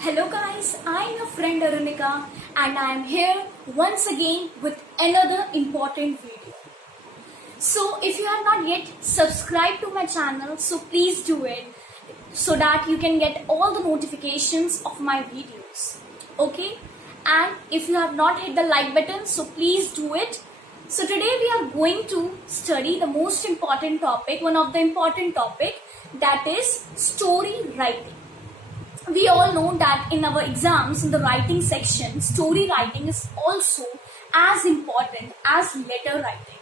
Hello guys, I am your friend Arunika and I am here once again with another important video. So if you have not yet subscribed to my channel, so please do it so that you can get all the notifications of my videos. Okay? And if you have not hit the like button, so please do it. So today we are going to study the most important topic, one of the important topic, that is story writing. We all know that in our exams, in the writing section, story writing is also as important as letter writing.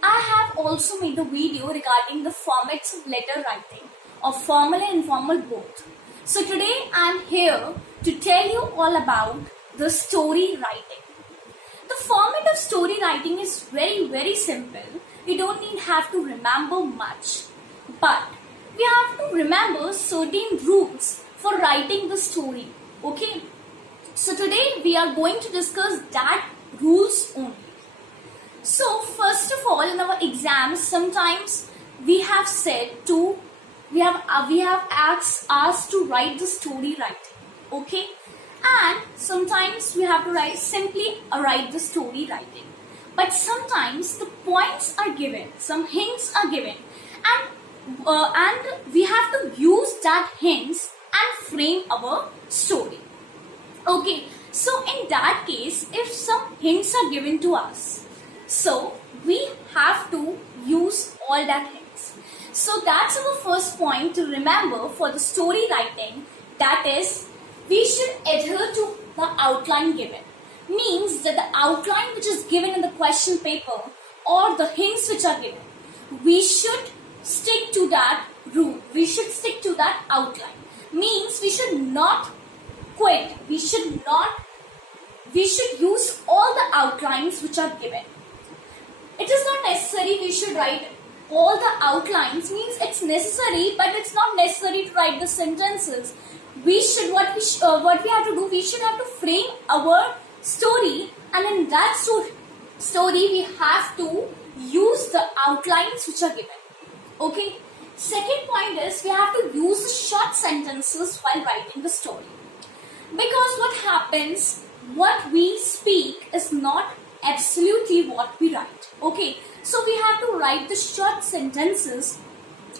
I have also made a video regarding the formats of letter writing, of formal and informal both. So today I am here to tell you all about the story writing. The format of story writing is very simple. We don't have to remember much, but we have to remember certain rules for writing the story. Okay, so today we are going to discuss that rules only. So first of all, in our exams, sometimes we have asked to write the story writing. Okay, and sometimes we have to write the story writing. But sometimes the points are given, some hints are given, and we have to use that hints and frame our story. Okay, so in that case, if some hints are given to us, so we have to use all that hints. So that's our first point to remember for the story writing, that is, we should adhere to the outline given. Means that the outline which is given in the question paper or the hints which are given, we should stick to that rule. We should stick to that outline. Means we should not quit. We should use all the outlines which are given. It is not necessary we should write all the outlines. Means it's necessary, but it's not necessary to write the sentences. What we have to do, we should have to frame our story, and in that story we have to use the outlines which are given. Okay. Second point is we have to use short sentences while writing the story. Because what happens, what we speak is not absolutely what we write. Okay, so we have to write the short sentences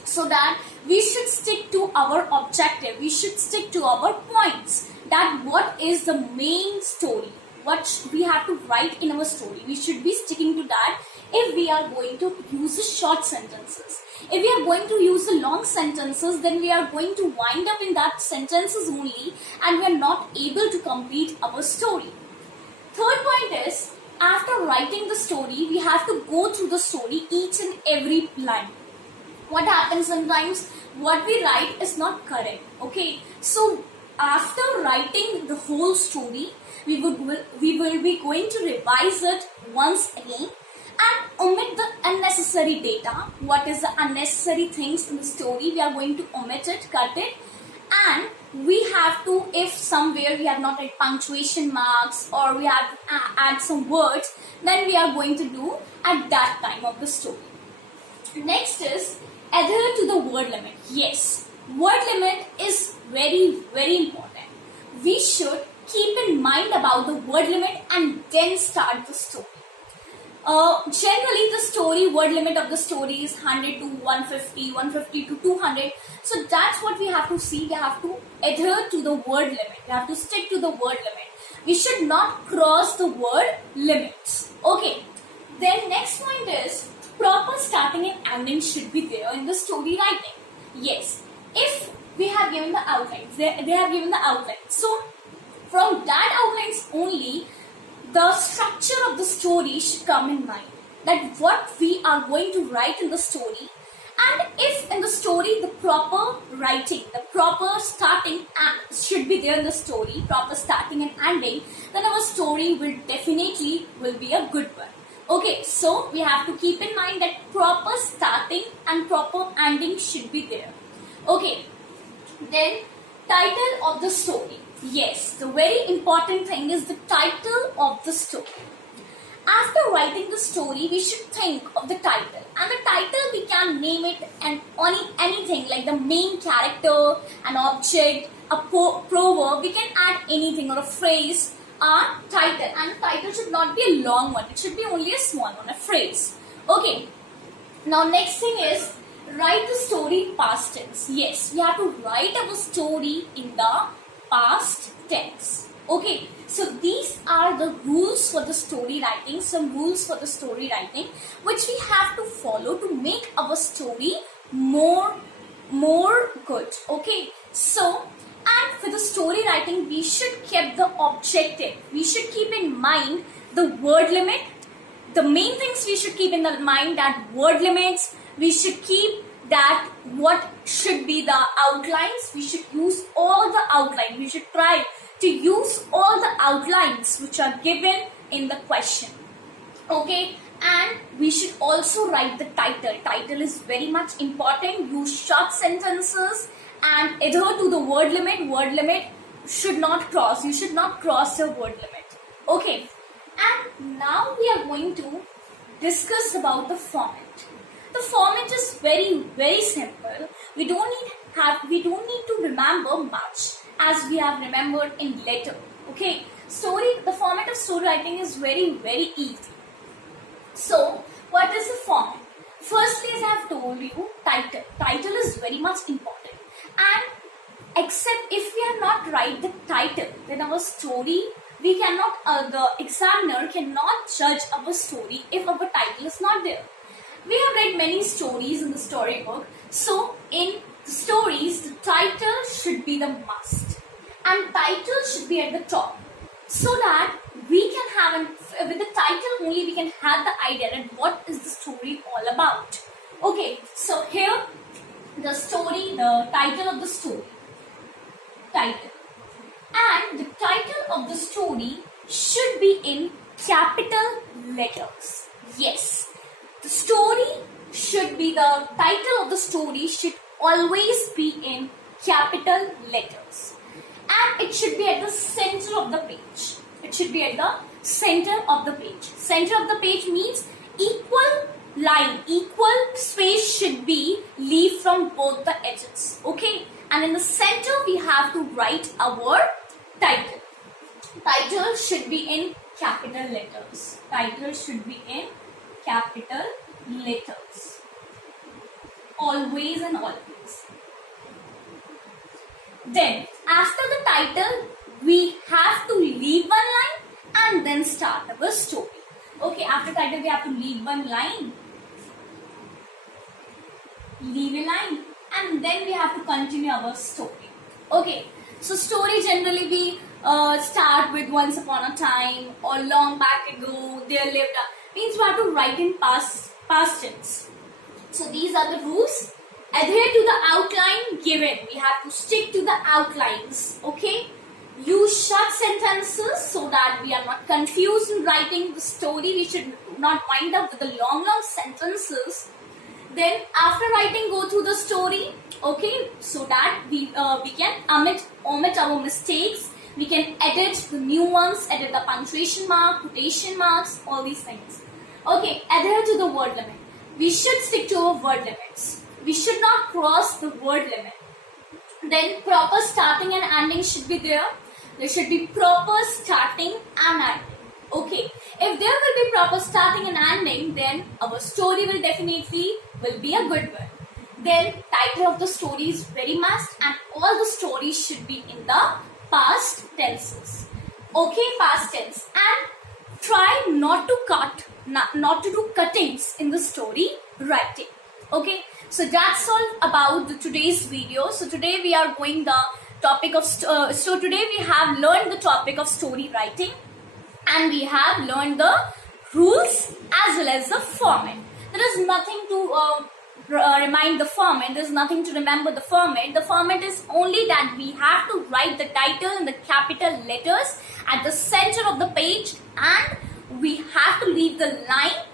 so that we should stick to our objective. We should stick to our points, that what is the main story, what we have to write in our story. We should be sticking to that if we are going to use the short sentences. If we are going to use the long sentences, then we are going to wind up in that sentences only and we are not able to complete our story. Third point is, after writing the story, we have to go through the story, each and every line. What happens sometimes, what we write is not correct. Okay, so after writing the whole story, we will be going to revise it once again and omit the unnecessary data. What is the unnecessary things in the story, we are going to omit it, cut it, and we have to, if somewhere we have not had punctuation marks or we have to add some words, then we are going to do at that time of the story. Next is adhere to the word limit. Yes, word limit is very important. We should keep in mind about the word limit and then start the story. Generally the story word limit of the story is 100 to 150, 150 to 200. So that's what we have to see. We have to adhere to the word limit. We have to stick to the word limit. We should not cross the word limits. Okay. Then next point is proper starting and ending should be there in the story writing. Yes. If we have given the outlines, they have given the outlines. So from that outlines only, the structure of the story should come in mind, that what we are going to write in the story, and if in the story the proper writing, the proper starting and should be there in the story, proper starting and ending, then our story will definitely be a good one. Okay, so we have to keep in mind that proper starting and proper ending should be there. Okay, then title of the story. Yes, the very important thing is the title of the story. After writing the story, we should think of the title. And the title, we can name it anything like the main character, an object, a proverb, we can add anything, or a phrase, a title, and the title should not be a long one. It should be only a small one, a phrase. Okay. Now next thing is write the story past tense. Yes, we have to write our story in the past tense. Okay, so these are the rules for the story writing, some rules for the story writing which we have to follow to make our story more good. Okay, so and for the story writing we should keep the objective. We should keep in mind the word limit. The main things we should keep in the mind that word limits. We should keep that what should be the outlines. We should use all the outlines. We should try to use all the outlines which are given in the question. Okay, and we should also write the title. Title is very much important. Use short sentences and adhere to the word limit. Word limit should not cross. You should not cross your word limit. Okay, and now we are going to discuss about the format. The format is very simple. We don't need to remember much as we have remembered in letter. Okay, the format of story writing is very easy. So what is the format? Firstly, as I have told you, title. Title is very much important, and except if we are not write the title, then our story, we cannot, the examiner cannot judge our story if our title is not there. We have read many stories in the storybook. So in the stories, the title should be the must, and title should be at the top, so that we can have with the title only we can have the idea that what is the story all about. Okay, so here the story, the title of the story, title, and the title of the story should be in capital letters. Yes. The story should be, the title of the story should always be in capital letters, and it should be at the center of the page. It should be at the center of the page. Center of the page means equal line, equal space should be leave from both the edges. Okay, and in the center we have to write our title. Title should be in capital letters. Title should be in capital letters, always and always. Then after the title we have to leave one line and then start our story. Okay, after title we have to leave one line, leave a line, and then we have to continue our story. Okay, so story generally we start with once upon a time or long back ago there lived a, means we have to write in past tense. So these are the rules. Adhere to the outline given. We have to stick to the outlines. Okay. Use short sentences so that we are not confused in writing the story. We should not wind up with the long sentences. Then after writing, go through the story. Okay, so that we can omit our mistakes. We can edit the new ones, edit the punctuation mark, quotation marks, all these things. Okay, adhere to the word limit. We should stick to our word limits. We should not cross the word limit. Then proper starting and ending should be there. There should be proper starting and ending. Okay, if there will be proper starting and ending, then our story will definitely be a good one. Then title of the story is very must, and all the stories should be in the past tenses. Okay, past tense, and try not to not to do cuttings in the story writing. Okay, so that's all about today's video. So today we are going the topic of today we have learned the topic of story writing, and we have learned the rules as well as the format. There is nothing to remind the format. There is nothing to remember the format. The format is only that we have to write the title in the capital letters at the center of the page, and we have to leave the line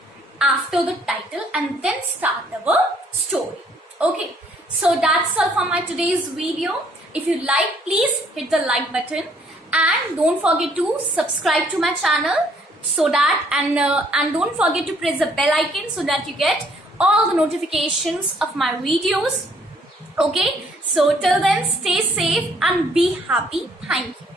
after the title and then start our story. Okay, so that's all for my today's video. If you like, please hit the like button, and don't forget to subscribe to my channel so that and don't forget to press the bell icon so that you get all the notifications of my videos. Okay, so till then, stay safe and be happy. Thank you.